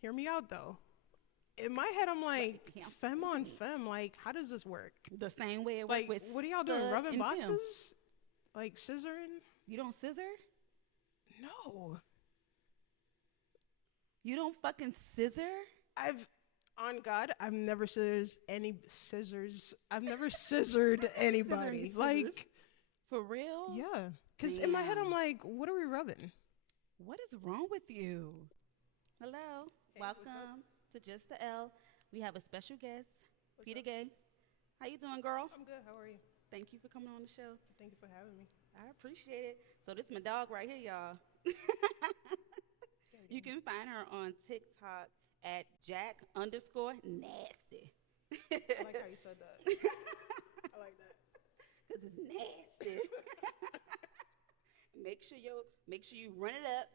Hear me out though. In my head, I'm like, Can't femme on femme. Like, how does this work? The same way it Like, works with what are y'all doing? stud Rubbing and fem. boxes? Like, scissoring? You don't scissor? No. You don't fucking scissor? I've, on God, I've never scissors. I've never scissored anybody. Scissoring scissors. Like, For real? yeah. Because in my head, I'm Damn. like, what are we rubbing? What is wrong with you? Hello. Hey, what's Welcome to Just the L. We have a special guest, What's Peter up? Gay. How you doing, girl? I'm good. How are you? Thank you for coming on the show. Thank you for having me. I appreciate it. So this is my dog right here, y'all. You can find her on TikTok at Jack_nasty. I like how you said that. I like that. Cause it's nasty. make sure you run it up.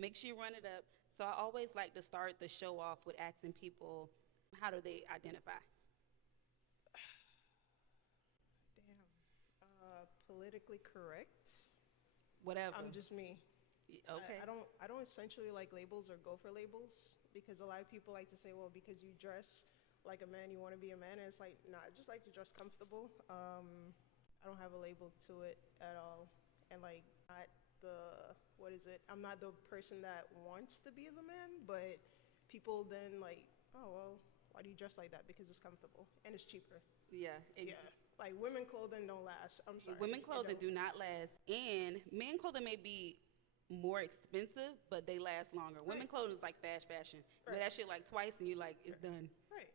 Make sure you run it up. So I always like to start the show off with asking people, how do they identify? Damn. Politically correct. Whatever. I'm just me. Okay. I don't essentially like labels or go for labels because a lot of people like to say, well, because you dress like a man, you want to be a man. And it's like, nah, I just like to dress comfortable. I don't have a label to it at all. And like, not I'm not the person that wants to be the man, but people then like, oh, well, why do you dress like that? Because it's comfortable and it's cheaper. Yeah. Yeah. Like women clothing don't last. I'm sorry. Women clothing do not last, and men clothing may be more expensive, but they last longer. Women Right. clothing is like fast fashion. You wear Right. that shit like twice, and you're like, it's done. Right.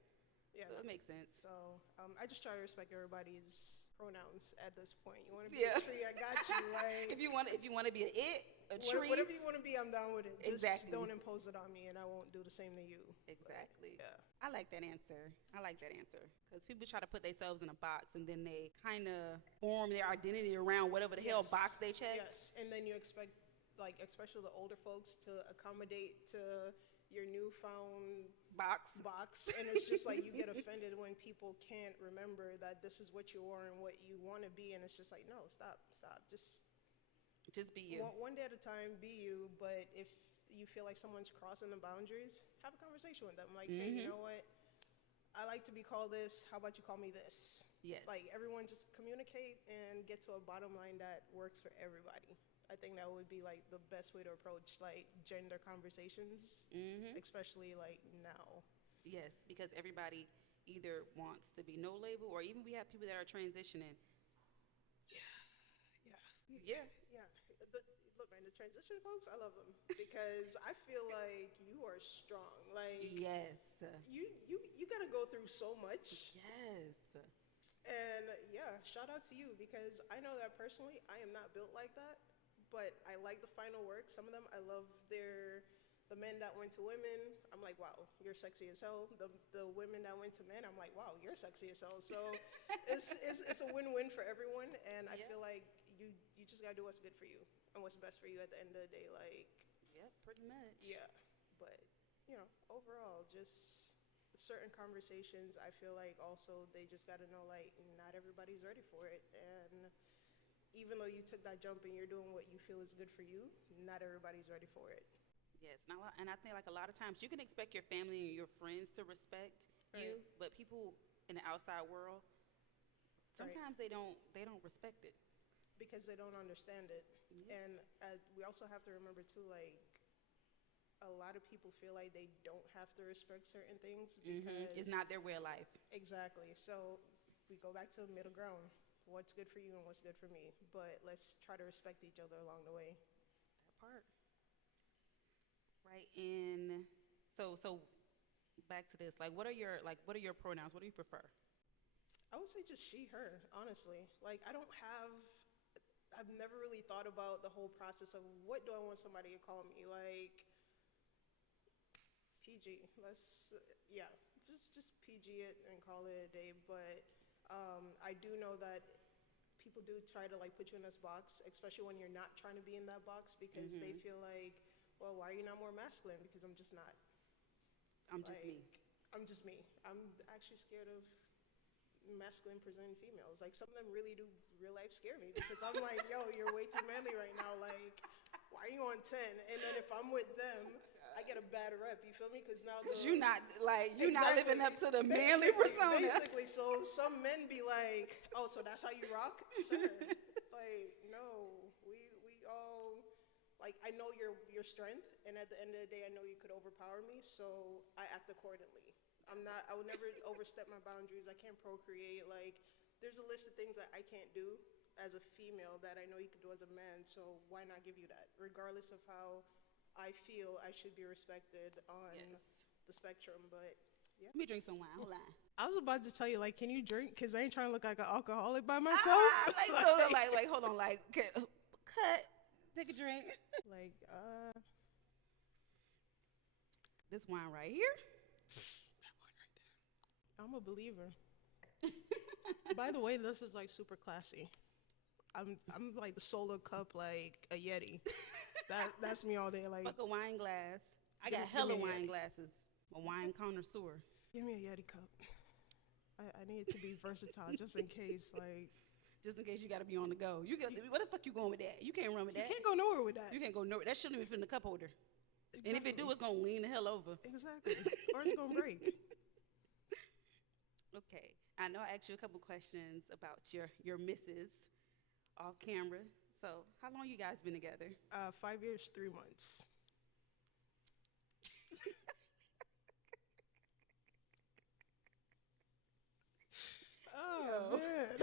Yeah. So it makes sense. So I just try to respect everybody's pronouns at this point. You want to be Yeah. a tree, I got you. Like If you want to be a tree, whatever you want to be, I'm down with it. Just Exactly. don't impose it on me, and I won't do the same to you. Exactly. Yeah. I like that answer. Because people try to put themselves in a box and then they kind of form their identity around whatever the hell Yes. box they check. Yes, and then you expect, like, especially the older folks to accommodate to your newfound Box. and it's just like you get offended when people can't remember that this is what you are and what you want to be, and it's just like, no, stop, just Just be you. one day at a time, be you. But if you feel like someone's crossing the boundaries, have a conversation with them. Like, hey, you know what? I like to be called this. How about you call me this? Yes. Like, everyone just communicate and get to a bottom line that works for everybody. I think that would be like the best way to approach like gender conversations, especially like now. Yes, because everybody either wants to be no label, or even we have people that are transitioning. Yeah. Look, man, the transition folks, I love them because I feel like you are strong. Like, Yes. you gotta go through so much. Yes. And yeah, shout out to you because I know that personally, I am not built like that, but I like the final work. Some of them, I love the men that went to women. I'm like, wow, you're sexy as hell. The women that went to men, I'm like, wow, you're sexy as hell. So it's a win-win for everyone. And I Yeah. feel like you just gotta do what's good for you and what's best for you at the end of the day. Like, Yep, pretty much. yeah, but overall, just certain conversations, I feel like also they just got to know like not everybody's ready for it, and even though you took that jump and you're doing what you feel is good for you, not everybody's ready for it. Yes, and I think like a lot of times you can expect your family and your friends to respect you, Right. but people in the outside world, sometimes they don't respect it. Because they don't understand it. Yeah. And we also have to remember too, like a lot of people feel like they don't have to respect certain things because It's not their way of life. exactly. So we go back to the middle ground. What's good for you and what's good for me. But let's try to respect each other along the way. That part. Right. And so back to this. Like what are your pronouns? What do you prefer? I would say just she, her, honestly. Like I've never really thought about the whole process of what do I want somebody to call me. Like PG. Yeah, just PG it and call it a day. But I do know that people do try to like put you in this box, especially when you're not trying to be in that box because they feel like, well, why are you not more masculine? Because I'm just not. I'm just me. Like, I'm just me. I'm actually scared of masculine presenting females. Like some of them really do real life scare me because I'm like, yo, you're way too manly right now. Like, why are you on 10? And then if I'm with them, I get a bad rep. You feel me? Because now Because you're not living up to the manly persona. Basically, so some men be like, "Oh, so that's how you rock, sir?" Like, no, we all like. I know your strength, and at the end of the day, I know you could overpower me, so I act accordingly. I would never overstep my boundaries. I can't procreate. Like, there's a list of things that I can't do as a female that I know you could do as a man. So why not give you that, regardless of how I feel I should be respected on the spectrum. But yeah. Let me drink some wine. Hold on. I was about to tell you, like, can you drink? Because I ain't trying to look like an alcoholic by myself. Hold on, cut. Take a drink. Like, this wine right here. I'm a believer. By the way, this is like super classy. I'm like the solo cup, like a Yeti. That's me all day. Like, Fuck a wine glass. I got Give hella me a wine Yeti. glasses. A wine connoisseur. give me a Yeti cup. I need it to be versatile, just in case. Like, Just in case you gotta be on the go. Where the fuck you going with that? You can't run with you that. can't go nowhere with that. You can't go nowhere. That shouldn't even fit in the cup holder. Exactly. And if it do, it's gonna lean the hell over. Exactly. Or it's gonna break. Okay. I know I asked you a couple questions about your missus off camera. So how long you guys been together? 5 years, 3 months. Oh, man.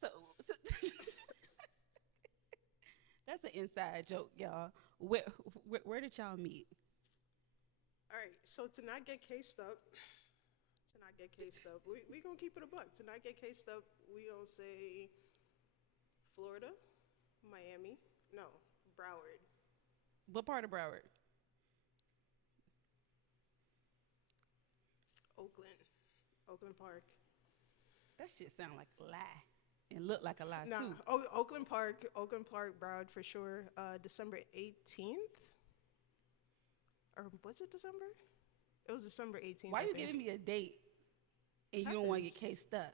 so that's an inside joke, y'all. Where did y'all meet? All right, so to not get cased up, we gonna keep it a buck. To not get cased up, we gonna say Florida, Miami, no, Broward. What part of Broward? Oakland Park. That shit sound like a lie and look like a lie Nah, too. Oakland Park, Broward for sure. December 18th, or was it December? It was December 18th. Why I you think. giving me a date and you don't want to get Because- cased up?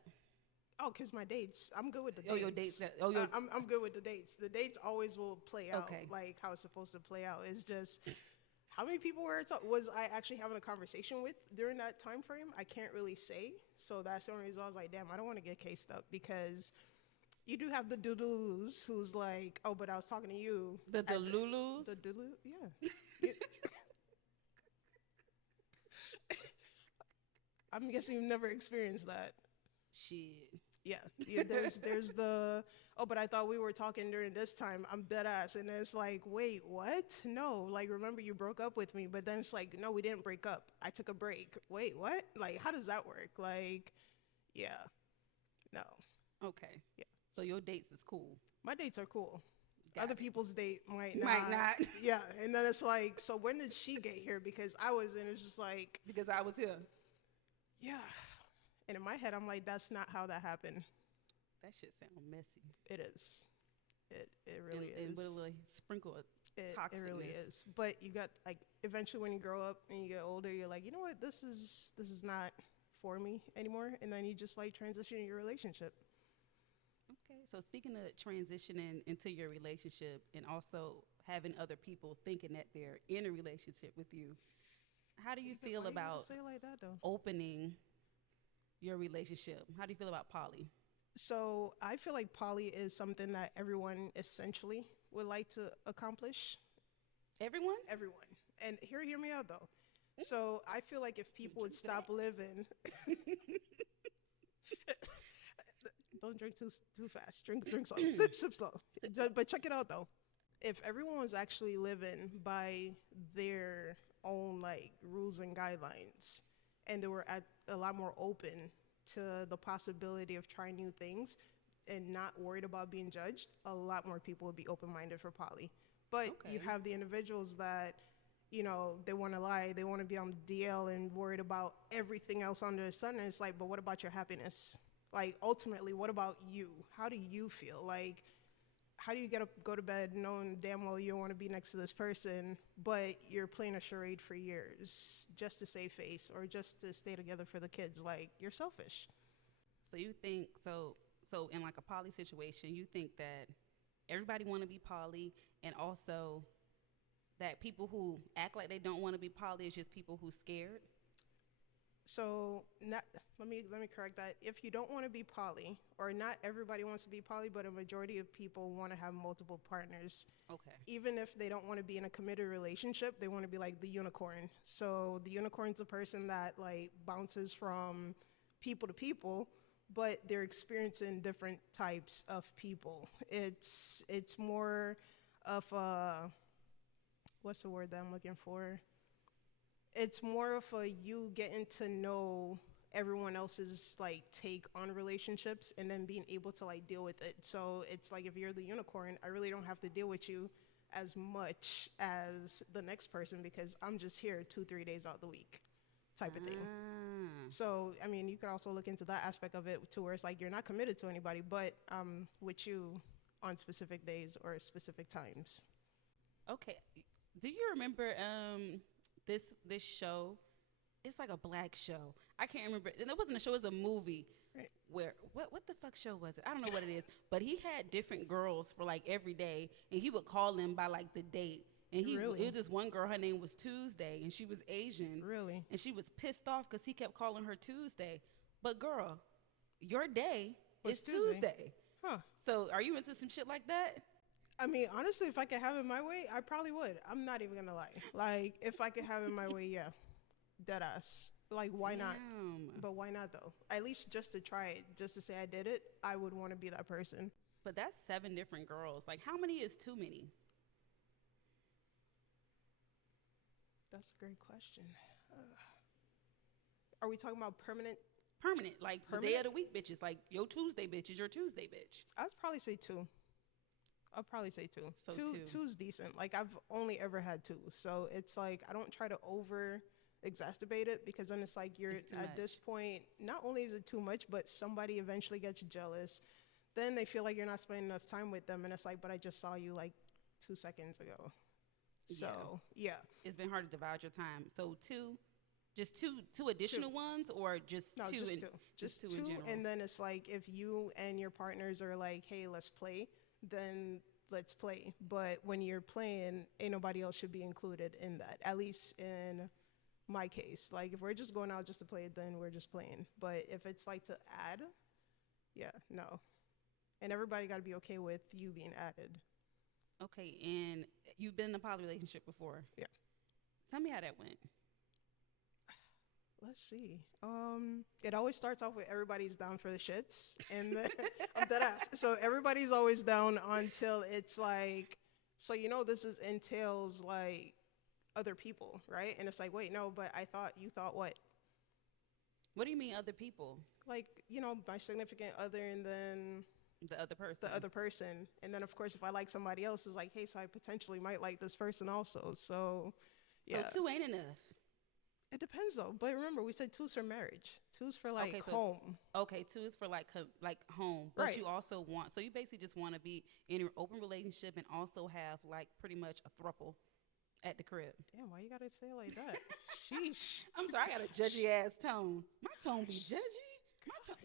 Oh, cause my dates. I'm good with the dates. Oh, your dates. I'm good with the dates. The dates always will play out Okay. like how it's supposed to play out. It's just how many people was I actually having a conversation with during that time frame? I can't really say. So that's the only reason I was like, damn, I don't want to get cased up, because you do have the doodles who's like, oh, but I was talking to you. The Delulus? The doodle, yeah. You- I'm guessing you've never experienced that. Shit. Yeah, there's the, oh, but I thought we were talking during this time. I'm dead ass. And it's like, wait, what? No, like, remember you broke up with me, but then it's like, no, we didn't break up. I took a break. Wait, what? Like, how does that work? Like, yeah, no. Okay. Yeah. So your dates is cool. My dates are cool. Got Other it. people's date might not. Might not. Yeah, and then it's like, so when did she get here? Because I was in, it's just like, Because I was here. yeah. And in my head, I'm like, that's not how that happened. That shit sound messy. It is. It really is. And really sprinkle a It toxicness. really is. But you got, like, eventually when you grow up and you get older, you're like, you know what, this is not for me anymore. And then you just like transition in your relationship. Okay. So speaking of transitioning into your relationship and also having other people thinking that they're in a relationship with you, how do you feel Why you gotta about say it like that though? opening your relationship? How do you feel about poly? So I feel like poly is something that everyone essentially would like to accomplish. Everyone? Everyone. And hear me out though. So I feel like if people would drink stop living, don't drink too fast. Drink slow. Sip slow. But check it out though. If everyone was actually living by their own like rules and guidelines, and they were a lot more open to the possibility of trying new things and not worried about being judged, a lot more people would be open-minded for poly. But you Okay. have the individuals that, you know, they want to lie, they want to be on DL and worried about everything else under the sun. And it's like, but what about your happiness? Like, ultimately, what about you? How do you feel? Like, how do you go to bed knowing damn well you don't want to be next to this person, but you're playing a charade for years just to save face or just to stay together for the kids? Like, you're selfish. So you think so in like a poly situation, you think that everybody want to be poly, and also that people who act like they don't want to be poly is just people who scared? So not let me correct that. If you don't want to be poly, or not everybody wants to be poly, but a majority of people want to have multiple partners. Okay. Even if they don't want to be in a committed relationship, they want to be like the unicorn. So the unicorn's a person that like bounces from people to people, but they're experiencing different types of people. It's more of a, what's the word that I'm looking for? It's more of a you getting to know everyone else's like take on relationships and then being able to like deal with it. So it's like if you're the unicorn, I really don't have to deal with you as much as the next person because I'm just here 2-3 days out the week type of thing. So I mean, you could also look into that aspect of it to where it's like you're not committed to anybody, but with you on specific days or specific times. Okay. Do you remember this show? It's like a black show. I can't remember. And it wasn't a show, it was a movie. Right. Where what the fuck show was it? I don't know what it is. But he had different girls for like every day, and he would call them by like the date. And Really? it was this one girl, her name was Tuesday, and she was Asian. Really? And she was pissed off because he kept calling her Tuesday. But girl, your day What's is Tuesday? Tuesday. Huh. So are you into some shit like that? I mean, honestly, if I could have it my way, I probably would. I'm not even gonna lie. Like, if I could have it my way, yeah, dead ass. Like, why not? Damn. But why not though? At least just to try it, just to say I did it, I would want to be that person. But that's 7 different girls. Like, how many is too many? That's a great question. Are we talking about permanent? Permanent, like the day Permanent? of the week bitches. Like, your Tuesday bitch is your Tuesday bitch. I'd probably say 2. I'll probably say 2. So two, two. Two's decent. Like I've only ever had 2, so it's like I don't try to over exacerbate it because then it's like you're It's too at much. this point. Not only is it too much, but somebody eventually gets jealous. Then they feel like you're not spending enough time with them, and it's like, but I just saw you like 2 seconds ago. So yeah, It's been hard to divide your time. So just two additional ones, or just no, two? just in, 2, just two two, in general. and then it's like if you and your partners are like, hey, let's play, then let's play. But when you're playing, ain't nobody else should be included in that. At least in my case, like if we're just going out just to play, then we're just playing. But if it's like to add, yeah, no. And everybody got to be okay with you being added. Okay, and you've been in a poly relationship before. Yeah. Tell me how that went. Let's see. It always starts off with everybody's down for the shits, and then I'm dead ass. So everybody's always down until it's like, so this is entails like other people, right? And it's like, wait, no, but I thought you thought what? What do you mean other people? Like, my significant other, and then The other person. the other person, and then of course if I like somebody else, it's like, hey, so I potentially might like this person also. So yeah, So 2 ain't enough. it depends though. But remember, we said 2's for marriage, 2's for like Okay, so- home. Okay, 2 is for like home, but Right. you also want, so you basically just want to be in an open relationship and also have like pretty much a throuple at the crib. Damn, why you gotta say it like that? Sheesh. I'm sorry, I got a judgy ass tone. My tone be judgy. My tone,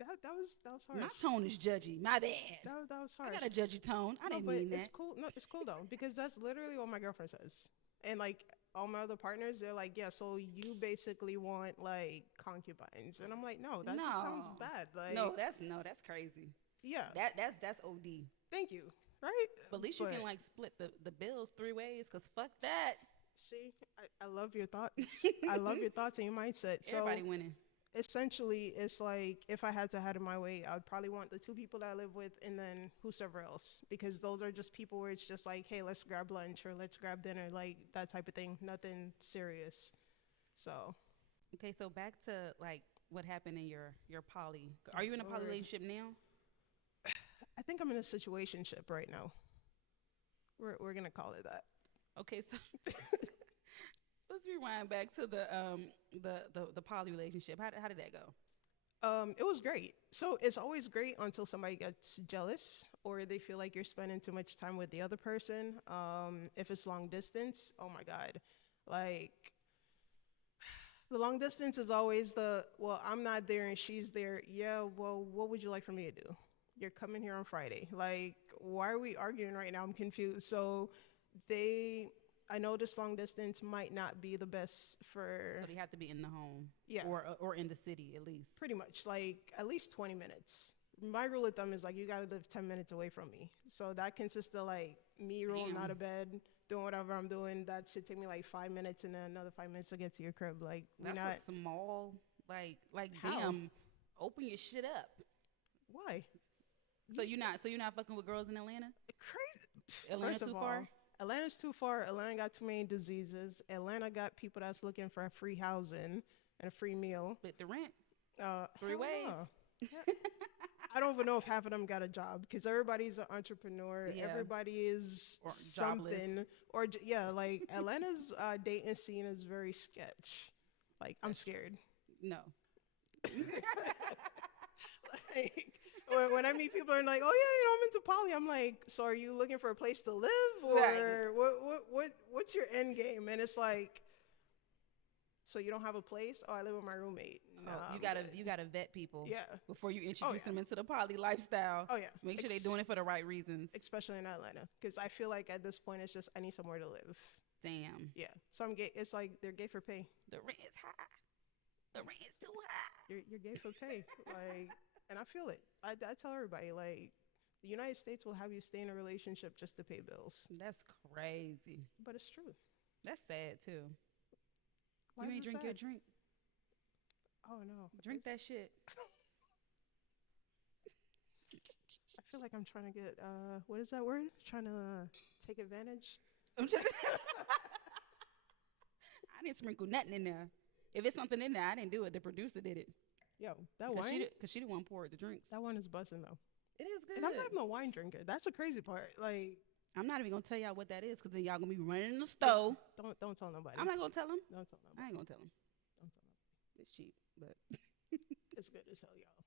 That was harsh. my tone is judgy. My bad. That was I harsh. got a judgy tone. I No, didn't but mean it's that. cool. No, it's cool though, because that's literally what my girlfriend says. And like all my other partners, they're like, yeah, so you basically want like concubines. And I'm like, no, that just sounds No. bad. Like, That's crazy. yeah, That's OD. thank you. Right? But at least you can like split the bills 3 ways, cause fuck that. See, I love your thoughts. I love your thoughts and your mindset. So Everybody winning. essentially, it's like if I had to have it my way, I would probably want the 2 people that I live with, and then whosoever else, because those are just people where it's just like, hey, let's grab lunch or let's grab dinner, like that type of thing. Nothing serious. So Okay, so back to like what happened in your poly. Are you in a poly Lord. relationship now? I think I'm in a situationship right now. We're gonna call it that. Okay, so let's rewind back to the poly relationship. How did that go? It was great. So it's always great until somebody gets jealous or they feel like you're spending too much time with the other person. If it's long distance, oh my God. Like, the long distance is always well, I'm not there and she's there. Yeah, well, what would you like for me to do? You're coming here on Friday. Like, why are we arguing right now? I'm confused. So I know this long distance might not be the best for. So they have to be in the home, Yeah, or in the city at least. pretty much like at least 20 minutes. My rule of thumb is like you gotta live 10 minutes away from me. So that consists of like me rolling out of bed, doing whatever I'm doing. That should take me like 5 minutes and then another 5 minutes to get to your crib. Like That's not a small, like How? damn, open your shit up. why So you're not fucking with girls in Atlanta? crazy. Atlanta First of too all, far? Atlanta's too far. Atlanta got too many diseases. Atlanta got people that's looking for free housing and a free meal. Split the rent. Three Hell ways. no. I don't even know if half of them got a job because everybody's an entrepreneur. Yeah. Everybody is Or something. Or yeah, like Atlanta's dating scene is very sketch. Like I'm scared. No. Like when I meet people and like, oh yeah, I'm into poly. I'm like, so are you looking for a place to live or Right. what's your end game? And it's like, so you don't have a place? Oh, I live with my roommate. No, I'm you gotta vet people. Yeah. Before you introduce yeah. them into the poly lifestyle. Oh yeah. Make sure they're doing it for the right reasons. Especially in Atlanta, because I feel like at this point it's just I need somewhere to live. Damn. Yeah, some gay. It's like they're gay for pay. The rent is high. The rent is too high. You're gay for pay. Like, and I feel it. I tell everybody like, the United States will have you stay in a relationship just to pay bills. That's crazy. But it's true. That's sad too. Why you is ain't it drink your sad? drink. Oh no. Drink It's- that shit. I feel like I'm trying to get what is that word? Trying to take advantage. I'm just- I didn't sprinkle nothing in there. If it's something in there, I didn't do it. The producer did it. Yo, that wine. Because she the one poured the drinks. That one is busting though. It is good. And I'm not even a wine drinker. That's the crazy part. Like, I'm not even gonna tell y'all what that is, because then y'all gonna be running in the stove. don't tell nobody. I'm not gonna tell them. Don't tell nobody. I ain't gonna tell them. Don't tell nobody. It's cheap, but It's good as hell, y'all.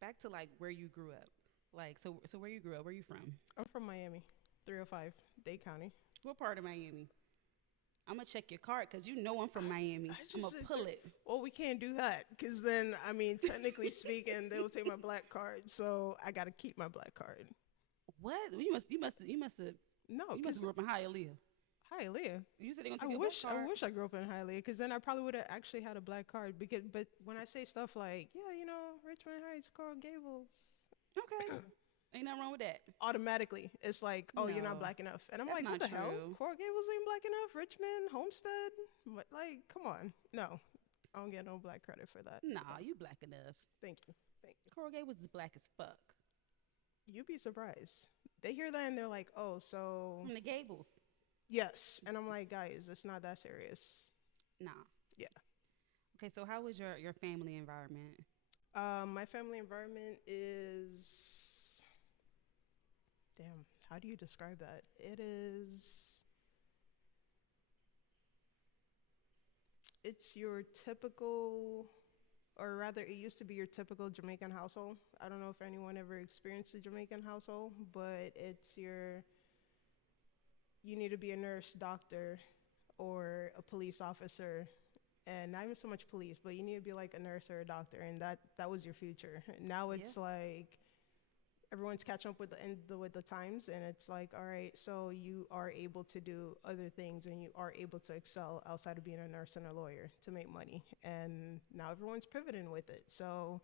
back to like where you grew up. Like, so where you grew up? Where you from? I'm from Miami, 305, Dade County. What part of Miami? I'm gonna check your card because you know I'm from Miami. I'm gonna pull it. Well, we can't do that because then, I mean, technically speaking, they will take my black card. So I got to keep my black card. What? You must have. No, You must because have grew up in Hialeah. Hialeah. You said they gonna I take your wish black card. I wish I grew up in Hialeah because then I probably would have actually had a black card. But when I say stuff like, yeah, Richmond Heights, Coral Gables, Okay. Ain't nothing wrong with that. automatically it's like, oh, you're not No, black enough, and I'm that's like, what not the hell? true. Coral Gables ain't black enough. Richmond, Homestead, like, come on, no, I don't get no black credit for that. Nah, so, you black enough. thank you. Coral Gay was black as fuck. You'd be surprised. They hear that and they're like, oh, so From the Gables. yes, and I'm like, guys, it's not that serious. Nah. Yeah. Okay, so how was your family environment? My family environment is, damn, how do you describe that? It's your typical, or rather it used to be your typical Jamaican household. I don't know if anyone ever experienced a Jamaican household, but you need to be a nurse, doctor, or a police officer, and not even so much police, but you need to be like a nurse or a doctor, and that was your future. Now it's like everyone's catching up with the times, and it's like, all right, so you are able to do other things, and you are able to excel outside of being a nurse and a lawyer to make money, and now everyone's pivoting with it. So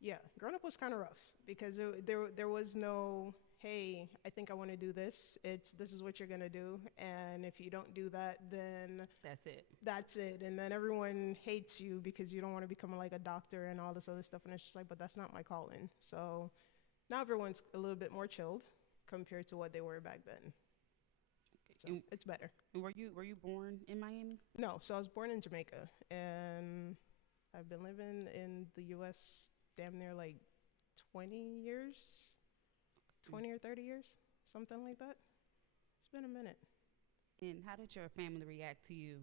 yeah, growing up was kind of rough because there was no, hey, I think I want to do this. This is what you're gonna do, and if you don't do that, then That's it. and then everyone hates you because you don't want to become like a doctor and all this other stuff, and it's just like, but that's not my calling. So now everyone's a little bit more chilled compared to what they were back then. So And- it's better. And were you born in Miami? No, so I was born in Jamaica, and I've been living in the U.S. damn near like 20 years, 20 or 30 years, something like that. It's been a minute. And how did your family react to you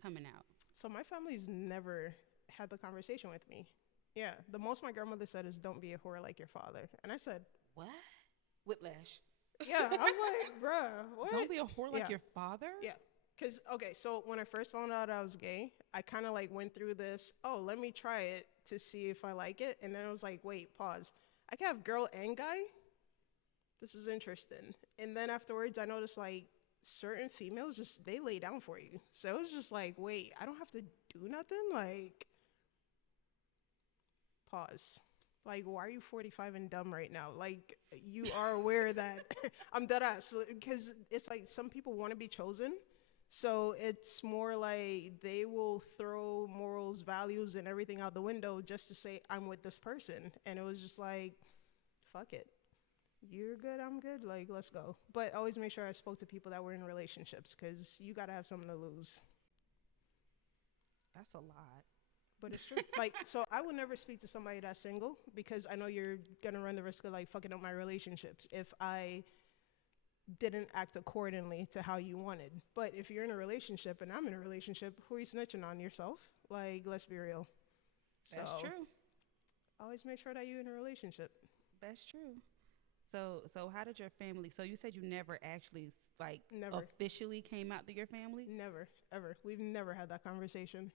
coming out? So my family's never had the conversation with me. Yeah, the most my grandmother said is, don't be a whore like your father. And I said, What? Whiplash. yeah, I was like, bruh, what? Don't be a whore like Yeah. your father? Yeah. Because, okay, so when I first found out I was gay, I kind of like went through this, oh, let me try it to see if I like it. And then I was like, wait, pause. I can have girl and guy? This is interesting. And then afterwards, I noticed like certain females just, they lay down for you. So it was just like, wait, I don't have to do nothing? Like, pause. Like, why are you 45 and dumb right now? Like, you are aware that I'm dead ass. Because it's like some people want to be chosen. So it's more like they will throw morals, values, and everything out the window just to say, I'm with this person. And it was just like, fuck it. You're good, I'm good. Like, let's go. But always make sure I spoke to people that were in relationships, because you got to have something to lose. That's a lot. But it's true. Like, so I would never speak to somebody that's single, because I know you're going to run the risk of like fucking up my relationships if I didn't act accordingly to how you wanted. But if you're in a relationship and I'm in a relationship, who are you snitching on? Yourself? Like, let's be real. That's true. Always make sure that you're in a relationship. That's true. So how did your family, so you said you never actually like Never. officially came out to your family? Never, ever. We've never had that conversation.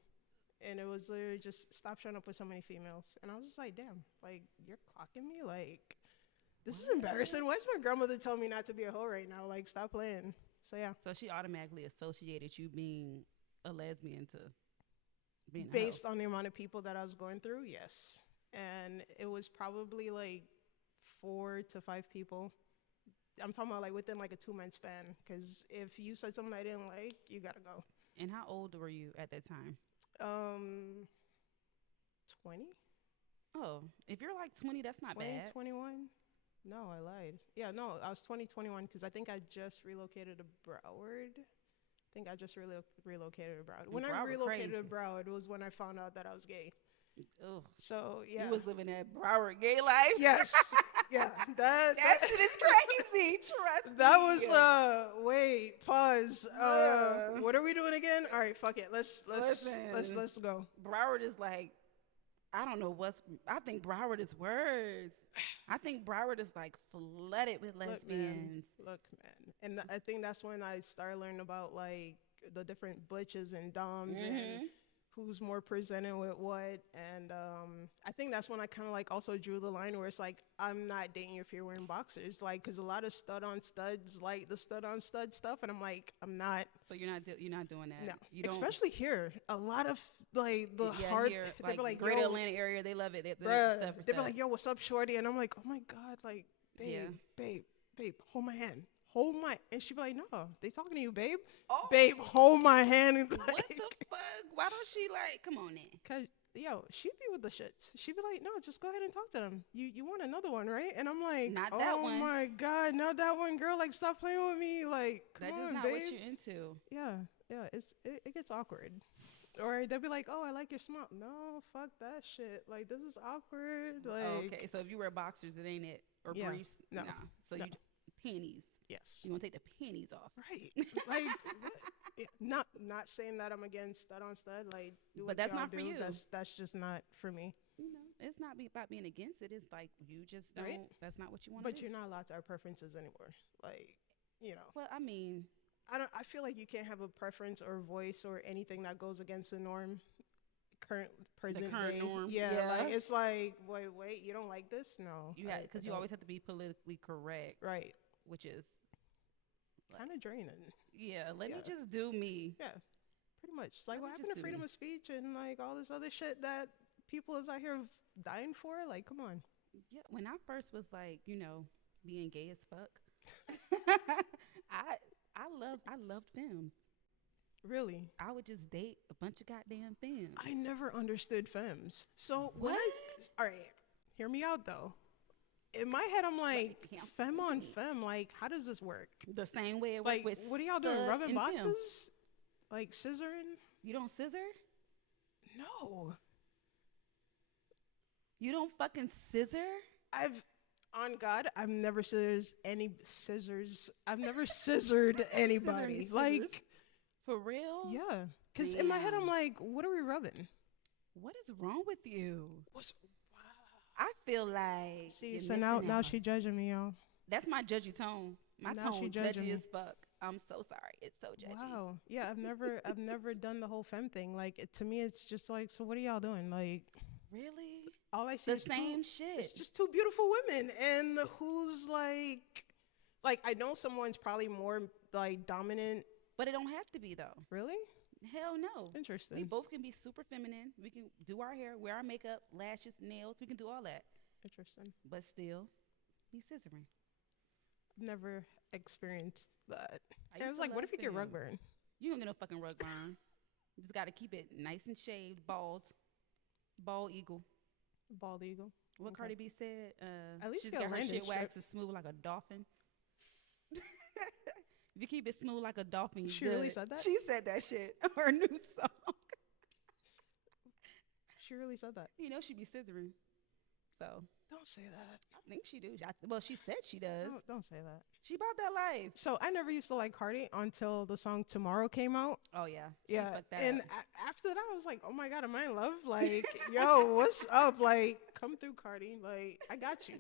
And it was literally just, stop showing up with so many females. And I was just like, damn, like, you're clocking me? Like, this is embarrassing. Why is my grandmother telling me not to be a hoe right now? Like, stop playing. So, yeah. So she automatically associated you being a lesbian to being a Based hoe. on the amount of people that I was going through, yes. And it was probably like 4 to 5 people. I'm talking about like within like a 2-month span. Because if you said something I didn't like, you got to go. And how old were you at that time? 20? Oh, if you're like 20, that's not 20, bad. 21? No, I lied. Yeah, no, I was 21 because I think I just relocated to Broward. Relocated to Broward. When I relocated to Broward was when I found out that I was gay. Ugh. So, yeah. You was living that Broward gay life? Yes. Yeah. That shit is crazy. Trust that me. was wait, pause. Yeah. What are we doing again? All right, fuck it. Let's go. Broward is like, I don't know I think Broward is worse. I think Broward is like flooded with lesbians. Look, man. And I think that's when I started learning about like the different butches and doms and who's more presented with what. And I think that's when I kind of like also drew the line where it's like, I'm not dating you if you're wearing boxers. Like, because a lot of stud on studs like the stud on stud stuff. And I'm like, I'm not. So you're not doing that? No. You don't, especially here. A lot of like the hard. Here, they be like, greater yo, Atlanta area, they love it. They be like, yo, what's up, shorty? And I'm like, oh my God, like, babe, hold my hand. And she be like, no, they talking to you, babe. Oh. Babe, hold my hand. And what the fuck? Why don't she like, come on then? Cause, yo, she'd be with the shits. She'd be like, no, just go ahead and talk to them. You want another one, right? And I'm like, not that one. Oh my God, not that one, girl. Like, stop playing with me. Like, come that's on, just not babe. what you're into. Yeah, it gets awkward. Or they'll be like, oh, I like your smile. No, fuck that shit. Like, this is awkward. Like, okay, so if you wear boxers, it ain't it? Or briefs? No. Nah. So you panties. Yes. You want to take the panties off. Right. Like, what? Yeah, not saying that I'm against stud on stud. Like, do but what that's y'all not for do. you. That's just not for me. You know, it's not about being against it. It's like you just don't. Right? That's not what you want to do. But you're not allowed to have preferences anymore. Like, you know. Well, I mean, I feel like you can't have a preference or voice or anything that goes against the norm. Present day. Norm. Yeah, like it's like wait, you don't like this? No, you because you always have to be politically correct, right? Which is kind of draining. Yeah, let me just do me. Yeah, pretty much. It's like what happened to freedom of speech and like all this other shit that people is out here dying for? Like, come on. Yeah, when I first was like, being gay as fuck, I loved femmes. Really? I would just date a bunch of goddamn femmes. I never understood femmes. So what? All right, hear me out though. In my head, I'm like, femme on femme. Like, how does this work? The same way it like, works with what are y'all doing? Rubbing boxes? Femme. Like scissoring? You don't scissor? No. You don't fucking scissor? On God, I've never I've never scissored anybody. Like, for real? Yeah. Because in my head, I'm like, what are we rubbing? What is wrong with you? Wow. I feel like. See, so now she judging me, y'all. That's my judgy tone. My tone judgy as fuck. I'm so sorry. It's so judgy. Wow. Yeah, I've never done the whole femme thing. Like, to me, it's just like, so what are y'all doing? Like, really? All I see the is same shit. It's just two beautiful women, and who's like Like, I know someone's probably more like dominant. But it don't have to be though. Really? Hell no. Interesting. We both can be super feminine. We can do our hair, wear our makeup, lashes, nails. We can do all that. Interesting. But still be scissoring. Never experienced that. And I used was to like, what love if you get rug them. burn? You don't get no fucking rug burn. You just got to keep it nice and shaved, bald eagle. Bald eagle. What Okay. Cardi B said. At least she's get a got her landing shit strip. waxed and smooth like a dolphin. If you keep it smooth like a dolphin, you She good. really said that? She said that shit. Her new song. She really said that. You know she be scissoring. So Don't say that. I think she do. Well, she said she does. Don't say that. She about that life. So I never used to like Cardi until the song Tomorrow came out. Oh yeah. She Yeah. fucked that And up. after that, I was like, oh my God, am I in love? Like, yo, what's up? Like, come through, Cardi. Like, I got you.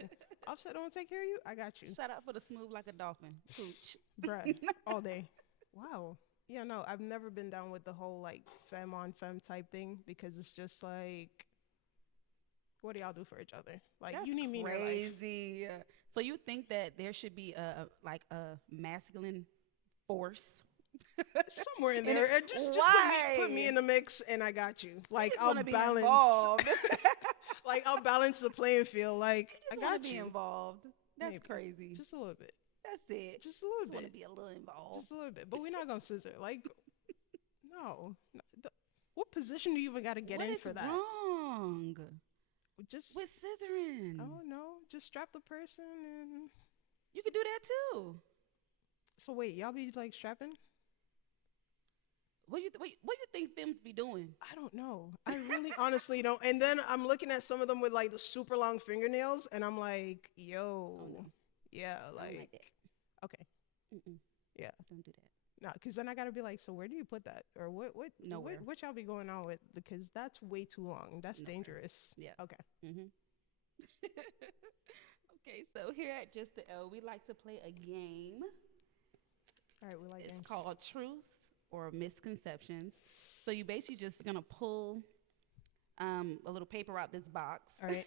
Offset don't take care of you. I got you. Shout out for the smooth like a dolphin. Pooch. Bruh, all day. Wow. Yeah, no, I've never been down with the whole like femme on femme type thing because it's just like, what do y'all do for each other? Like, That's you need me in your life. crazy. So you think that there should be a masculine force Somewhere in And there. it- Just why? put me in the mix and I got you. Like, just I'll wanna be balance. involved. Like, I'll balance the playing field. Like, I Just wanna got be you. involved. That's Maybe. crazy. Just a little bit. That's it. Just a little Just want to bit. be a little involved. Just a little bit. But we're not going to scissor. Like, no. What position do you even got to get What in is for that? wrong Just, with scissoring? oh, no. Just strap the person and. You could do that too. So, wait, y'all be like strapping? What you think femmes be doing? I don't know. I really honestly don't. And then I'm looking at some of them with like the super long fingernails, and I'm like, yo, Oh, no. yeah, I don't like, like that. okay, Mm-mm. yeah, Don't do that. no, because then I gotta be like, so where do you put that, or Nowhere. what y'all be going on with? Because that's way too long. That's Nowhere. dangerous. Yeah. Okay. Mm-hmm. Okay, so here at Just the L, we like to play a game. All right, we like It's games. called Truth or Misconceptions. So you basically just gonna pull a little paper out this box. All right.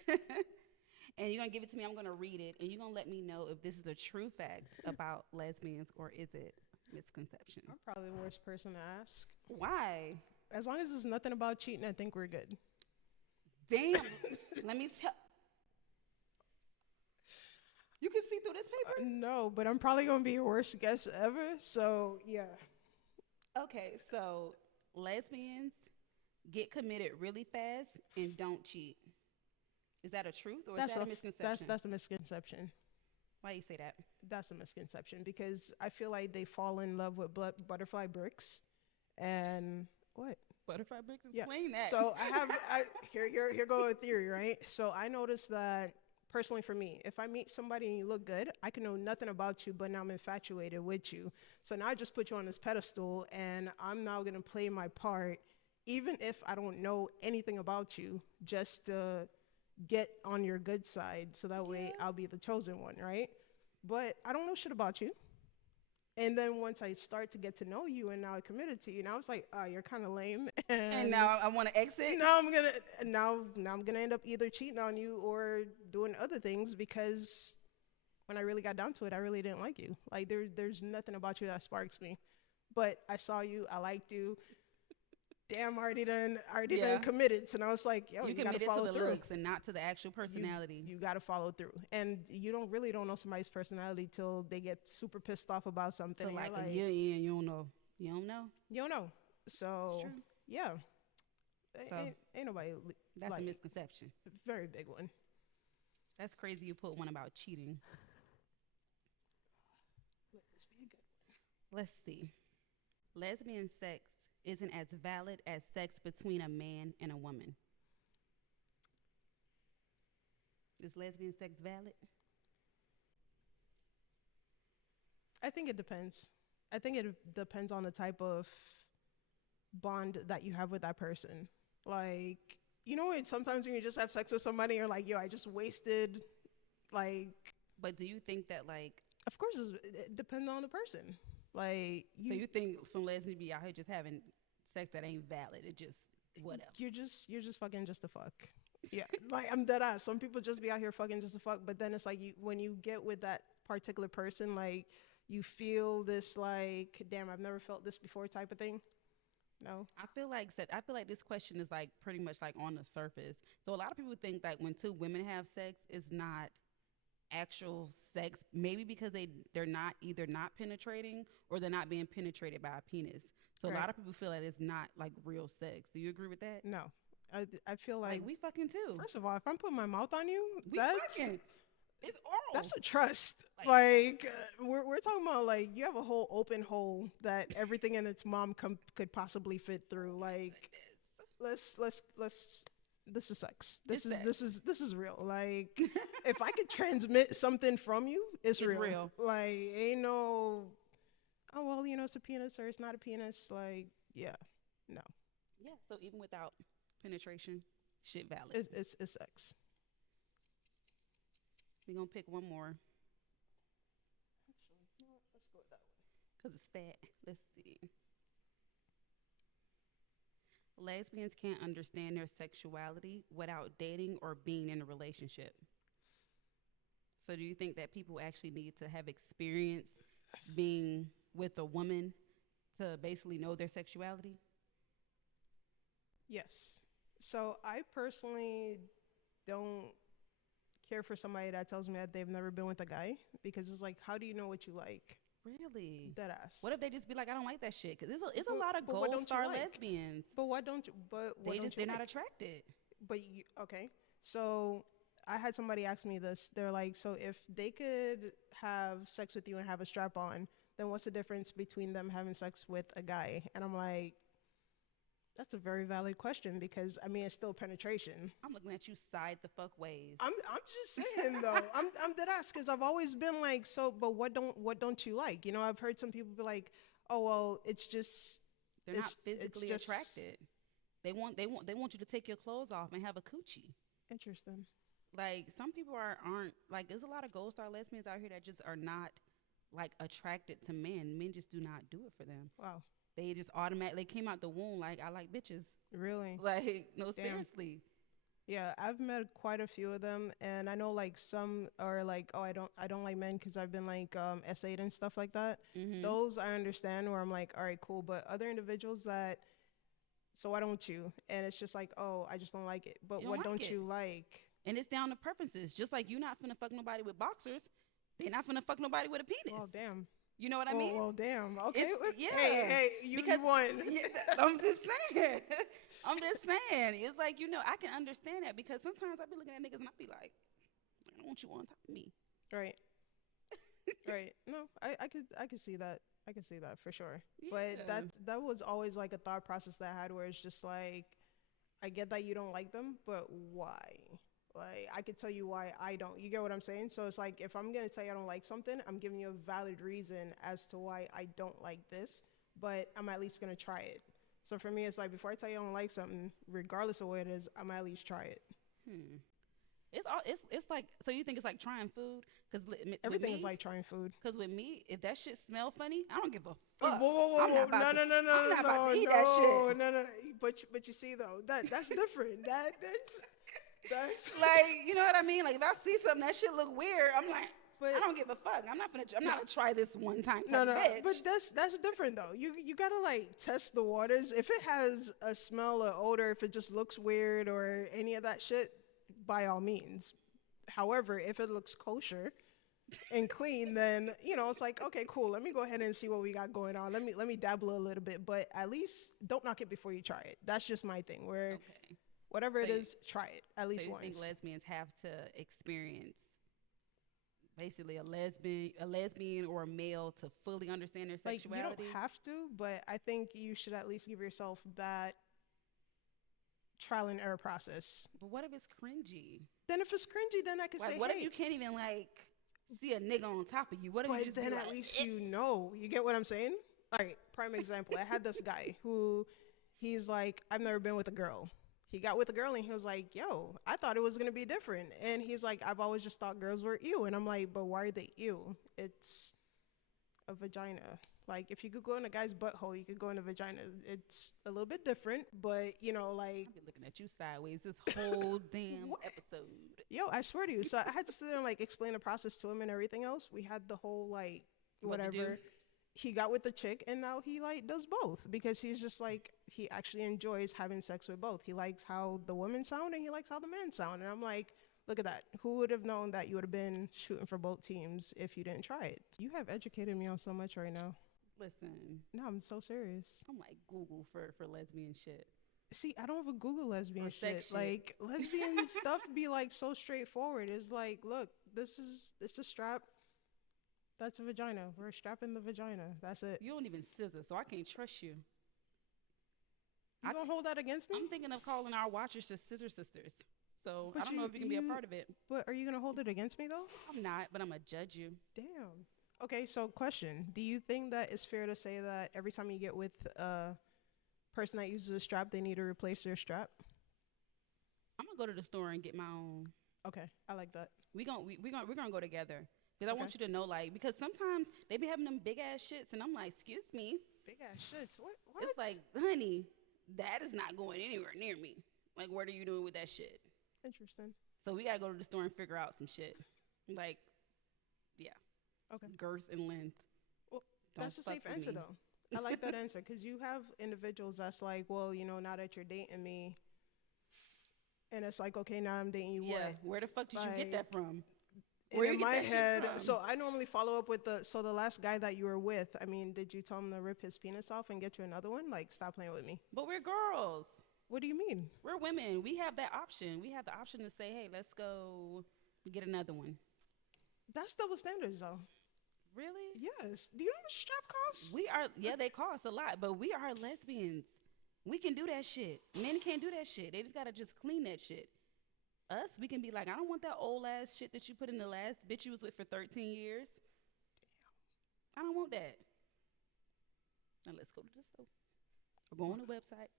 And you're gonna give it to me. I'm gonna read it, and you're gonna let me know if this is a true fact about lesbians or is it misconception. I'm probably the worst person to ask. Why? As long as there's nothing about cheating, I think we're good. Damn. Let me tell. You can see through this paper. No, but I'm probably gonna be your worst guest ever. So yeah. Okay, so lesbians get committed really fast and don't cheat. Is that a truth or is that a misconception? That's a misconception. Why you say that? That's a misconception because I feel like they fall in love with butterfly bricks, and what? Butterfly bricks. Yeah. Explain that. So here go a theory, right? So I noticed that personally for me, if I meet somebody and you look good, I can know nothing about you, but now I'm infatuated with you. So now I just put you on this pedestal, and I'm now gonna play my part, even if I don't know anything about you, just to get on your good side, so that way I'll be the chosen one, right? But I don't know shit about you. And then once I start to get to know you and now I committed to you, now it's like, oh, you're kind of lame. and now I want to exit. now I'm gonna end up either cheating on you or doing other things because when I really got down to it, I really didn't like you. Like there's nothing about you that sparks me. But I saw you, I liked you. Damn, I already done committed. So now it's like, yo, you gotta committed follow to the through. looks and not to the actual personality. You got to follow through, and you don't know somebody's personality till they get super pissed off about something. So and like you're a year in, you don't know. You don't know. You don't know. So It's true. yeah, So, ain't nobody. That's like, a misconception. very big one. That's crazy. You put one about cheating. Let this be a good Let's see. Lesbian sex isn't as valid as sex between a man and a woman. Is lesbian sex valid? I think it depends. I think it depends on the type of bond that you have with that person. Like, you know, sometimes when you just have sex with somebody, you're like, yo, I just wasted, like. But do you think that, like, Of course, it depends on the person. Like, so you think some lesbians be out here just having sex that ain't valid? It just whatever. You're just fucking just to fuck. Yeah, like I'm dead ass. Some people just be out here fucking just to fuck, but then it's like when you get with that particular person, like you feel this like, damn, I've never felt this before type of thing? No. I feel like this question is like pretty much like on the surface. So a lot of people think that when two women have sex, it's not actual sex, maybe because they're not either not penetrating or they're not being penetrated by a penis. So a lot of people feel that it's not like real sex. Do you agree with that? No. I feel like we fucking too. first of all, if I'm putting my mouth on you, We that's fucking. It's oral. that's a trust. We're talking about like you have a whole open hole that everything in its mom could possibly fit through. Like let's this is sex. This is real. Like if I could transmit something from you, it's real. Like ain't no oh well, you know, it's a penis or it's not a penis. Like yeah, no. Yeah. So even without penetration, shit valid. It's sex. We're gonna pick one more Actually, no, let's go with that one. because it's fat. Let's see. Lesbians can't understand their sexuality without dating or being in a relationship. So do you think that people actually need to have experience being with a woman to basically know their sexuality? Yes. So I personally don't care for somebody that tells me that they've never been with a guy because it's like, how do you know what you like? Really? Dead ass. What if they just be like, I don't like that shit? Because it's a lot of but what gold don't you star like? lesbians. But what don't you? But what They don't just you they're not like? attracted. But you, okay. So I had somebody ask me this. They're like, so if they could have sex with you and have a strap on, then what's the difference between them having sex with a guy? And I'm like, that's a very valid question because I mean it's still penetration. I'm looking at you side the fuck ways. I'm just saying though. I'm dead ass because I've always been like so. But what don't you like? You know, I've heard some people be like, oh well, it's just They're not physically just attracted. They want you to take your clothes off and have a coochie. interesting. Like some people aren't like there's a lot of gold star lesbians out here that just are not like attracted to men. Men just do not do it for them. Wow, They just automatically came out the womb like I like bitches. really? Like no, Damn. seriously. Yeah, I've met quite a few of them, and I know like some are like, oh, I don't like men because I've been like SA'd and stuff like that. Mm-hmm. Those I understand where I'm like, all right, cool. But other individuals that, so why don't you? And it's just like, oh, I just don't like it. But You don't what like don't it. you like? And it's down to preferences. Just like you not finna fuck nobody with boxers, they not finna fuck nobody with a penis. Oh damn. You know what I mean? Well, damn. Okay. Yeah. Hey, you won. Yeah, I'm just saying. I'm just saying. It's like, you know, I can understand that because sometimes I be looking at niggas and I be like, I don't want you on top of me. Right. Right. No, I could see that. I could see that for sure. But Yeah. that was always like a thought process that I had where it's just like, I get that you don't like them, but why? Like, I could tell you why I don't. You get what I'm saying? So it's like, if I'm going to tell you I don't like something, I'm giving you a valid reason as to why I don't like this, but I'm at least going to try it. So for me, it's like, before I tell you I don't like something, regardless of what it is, I'm at least try it. It's like, so you think it's like trying food? Because Everything is like trying food. Because with me, if that shit smell funny, I don't give a fuck. Whoa. I'm not about no. I'm not about to eat that shit. No. But you see though, that's different. That's Like, you know what I mean? Like, if I see something that shit look weird, I'm like, But I don't give a fuck. I'm not gonna try this one time. no. Bitch. But that's different though. You gotta like test the waters. If it has a smell or odor, if it just looks weird or any of that shit, by all means. However, if it looks kosher and clean, then you know it's like, okay, cool. Let me go ahead and see what we got going on. Let me dabble a little bit, but at least don't knock it before you try it. That's just my thing. Where Okay. whatever So it is, try it at least So you once. think lesbians have to experience basically a lesbian or a male to fully understand their Like sexuality? you don't have to, but I think you should at least give yourself that trial and error process. But what if it's cringy? Then if it's cringy, then I can Like, say, what hey, if you can't even like see a nigga on top of you? What if but you just then be at like, least you know. You get what I'm saying? All right, prime example. I had this guy who he's like, I've never been with a girl. He got with a girl and he was like, yo, I thought it was going to be different. And he's like, I've always just thought girls were ew. And I'm like, but why are they ew? It's a vagina. Like, if you could go in a guy's butthole, you could go in a vagina. It's a little bit different, but, you know, like... I've been looking at you sideways this whole damn What? episode. Yo, I swear to you. So I had to sit there and, like, explain the process to him and everything else. We had the whole, like, What to do? whatever. He got with the chick, and now he, like, does both. Because he's just, like, he actually enjoys having sex with both. He likes how the women sound, and he likes how the men sound. And I'm like... Look at that. Who would have known that you would have been shooting for both teams if you didn't try it? You have educated me on so much right now. Listen. No, I'm so serious. I'm like Google for lesbian shit. See, I don't even Google lesbian sex shit. Like, lesbian stuff be like so straightforward. It's like, look, it's a strap. That's a vagina. We're strapping the vagina. That's it. You don't even scissor, so I can't trust you. You gonna hold that against me? I'm thinking of calling our watchers just Scissor Sisters. So But I don't know if you can be a part of it. But are you gonna hold it against me though? I'm not, but I'm gonna judge you. Damn. Okay, so question. Do you think that it's fair to say that every time you get with a person that uses a strap, they need to replace their strap? I'm gonna go to the store and get my own. Okay, I like that. We're gonna go together. Because I want you to know, like, because sometimes they be having them big ass shits, and I'm like, excuse me. Big ass shits. What? It's like, honey, that is not going anywhere near me. Like, what are you doing with that shit? Interesting. So we gotta go to the store and figure out some shit. Like, yeah. Okay. Girth and length. Well, Don't that's a fuck safe with answer me. though. I like that answer because you have individuals that's like, well, you know, now that you're dating me, and it's like, okay, now I'm dating you. Yeah. What? Where the fuck did you get that from? And Where you in get my that shit head, from? so I normally follow up with the last guy that you were with. I mean, did you tell him to rip his penis off and get you another one? Like, stop playing with me. But we're girls. What do you mean? We're women. We have that option. We have the option to say, hey, let's go get another one. That's double standards, though. Really? Yes. Do you know how much strap costs? We are, yeah, they cost a lot, but we are lesbians. We can do that shit. Men can't do that shit. They just gotta just clean that shit. Us, we can be like, I don't want that old ass shit that you put in the last bitch you was with for 13 years. Damn. I don't want that. Now let's go to the store. Or go on the website.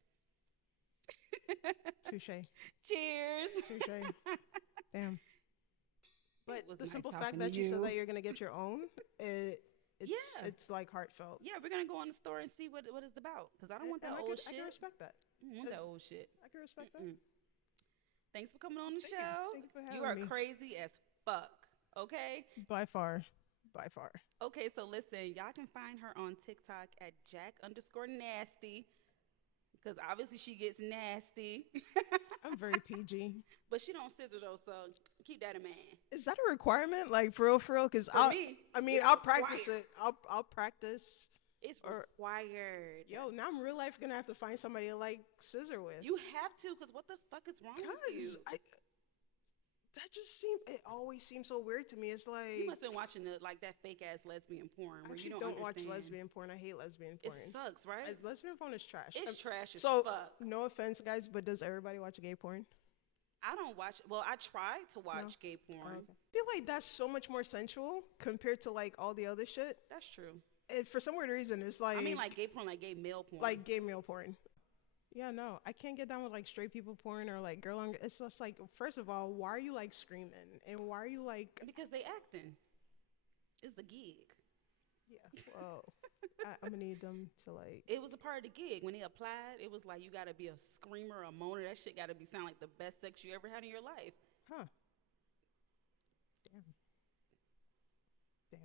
Touche. Cheers. Touche. Damn. But was the nice simple talking fact to that you said you. that you're gonna get your own, it's like heartfelt. Yeah, we're gonna go in the store and see what it's about. Cause I don't want that And old I shit. can respect that. I don't want that old shit. I can respect that. Thanks for coming on the Thank you. show. Thank you for You having are me. crazy as fuck. Okay. By far. By far. Okay, so listen, y'all can find her on TikTok at Jack_nasty. Because obviously she gets nasty. I'm very PG. But she don't scissor though, so keep that in mind. Is that a requirement? Like for real? Because Me, I mean, it's I'll practice required. it. I'll practice. It's Or- required. Yo, now I'm real life gonna have to find somebody to like scissor with. You have to, because what the fuck is wrong with you? Cause it always seems so weird to me. It's like You must have been watching that fake ass lesbian porn I where actually you don't watch understand. lesbian porn. I hate lesbian It porn. sucks, right? Lesbian porn is trash. It's trash as So fuck. no offense, guys, but does everybody watch gay porn? I don't watch. Well, I try to watch gay porn. Oh, okay. I feel like that's so much more sensual compared to like all the other shit. That's true. And for some weird reason, it's like I mean, like gay porn, like gay male porn. like gay male porn. Yeah, no, I can't get down with like straight people porn or like girl on. It's just like, first of all, why are you like screaming and why are you like? because they acting. It's a gig. Yeah, well, I'm gonna need them to like. It was a part of the gig. When they applied, it was like you gotta be a screamer, a moaner. That shit gotta be sound like the best sex you ever had in your life. Huh. Damn.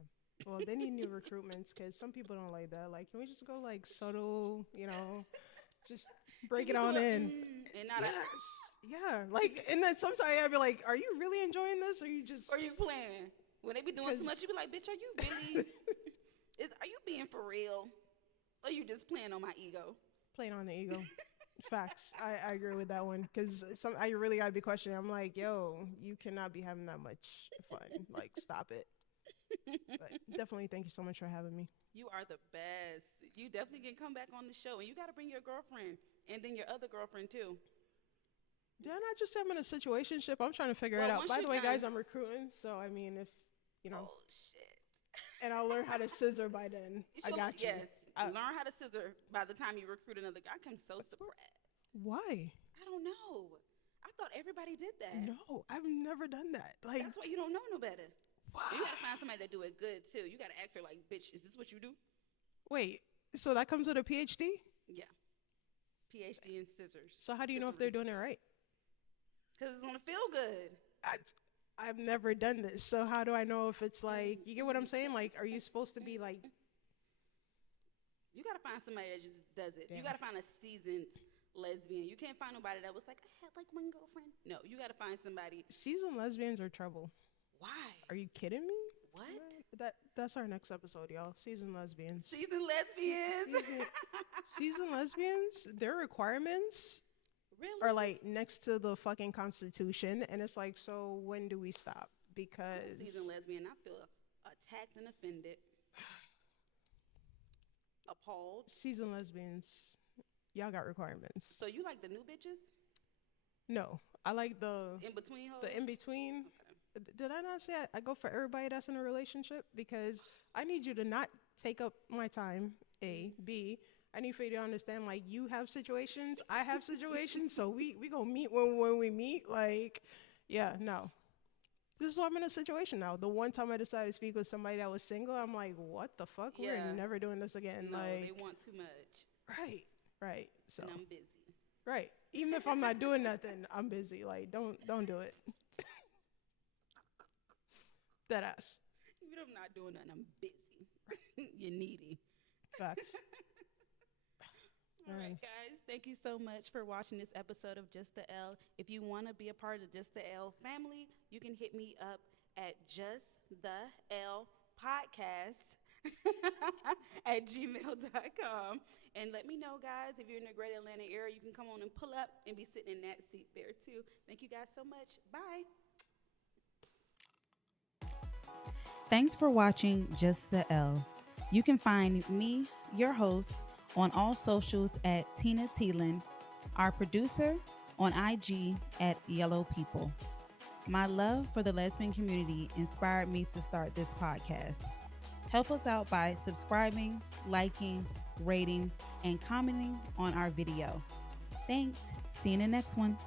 Well, they need new recruitments because some people don't like that. Like, can we just go like subtle, you know, just break it on in? And not Yeah. Like, and then sometimes I'd be like, are you really enjoying this or you just. or you playing. When they be doing too much, you be like, bitch, are you really? Are you being for real? Or you just playing on my ego? Playing on the ego. Facts. I agree with that one because I really gotta be questioning. I'm like, yo, you cannot be having that much fun. Like, stop it. But definitely, thank you so much for having me. You are the best. You definitely can come back on the show, and you got to bring your girlfriend and then your other girlfriend too. Did I not just say I'm in a situationship? I'm trying to figure Well, it out. once By you the way, done- guys, I'm recruiting, so I mean, if you know, Oh shit! and I'll learn how to scissor by then. I got you. Yes, learn how to scissor by the time you recruit another guy. I'm so surprised. Why? I don't know. I thought everybody did that. No, I've never done that. Like, That's why you don't know no better. wow. You gotta find somebody that do it good too. You gotta ask her like, bitch, is this what you do? Wait, so that comes with a PhD? Yeah, PhD in scissors. So how do you know if they're doing it right? Because it's gonna feel good. I've never done this, so how do I know if it's like, you get what I'm saying? Like, are you supposed to be like, You gotta find somebody that just does it. You Damn. gotta find a seasoned lesbian. You can't find nobody that was like, I had like one girlfriend. No, you gotta find somebody. seasoned lesbians are trouble? Why? Are you kidding me? What? That's our next episode, y'all. Seasoned lesbians. Seasoned lesbians. Seasoned lesbians, their requirements Really? are like next to the fucking Constitution, and it's like, so when do we stop? Because Seasoned lesbian, I feel attacked and offended. Appalled. seasoned lesbians, y'all got requirements. So you like the new bitches? No, I like the In between hoes? in between. Okay. Did I not say I go for everybody that's in a relationship? Because I need you to not take up my time. A, B, I need for you to understand, like, you have situations, I have situations, so we gonna meet when we meet. Like, yeah, no. This is why I'm in a situation now. The one time I decided to speak with somebody that was single, I'm like, what the fuck? Yeah. We're never doing this again. No, like, they want too much. right. So, And I'm busy. right. Even if I'm not doing nothing, I'm busy. Like, don't do it. That ass. Even if I'm not doing nothing, I'm busy. You're needy. Facts. All right, guys. Thank you so much for watching this episode of Just the L. If you want to be a part of Just the L family, you can hit me up at Just the L Podcast at gmail.com. And let me know, guys, if you're in the greater Atlanta area, you can come on and pull up and be sitting in that seat there, too. Thank you guys so much. Bye. Thanks for watching Just the L. You can find me, your host, on all socials at Tina Thielen, our producer on IG at Yellow People. My love for the lesbian community inspired me to start this podcast. Help us out by subscribing, liking, rating, and commenting on our video. Thanks. See you in the next one.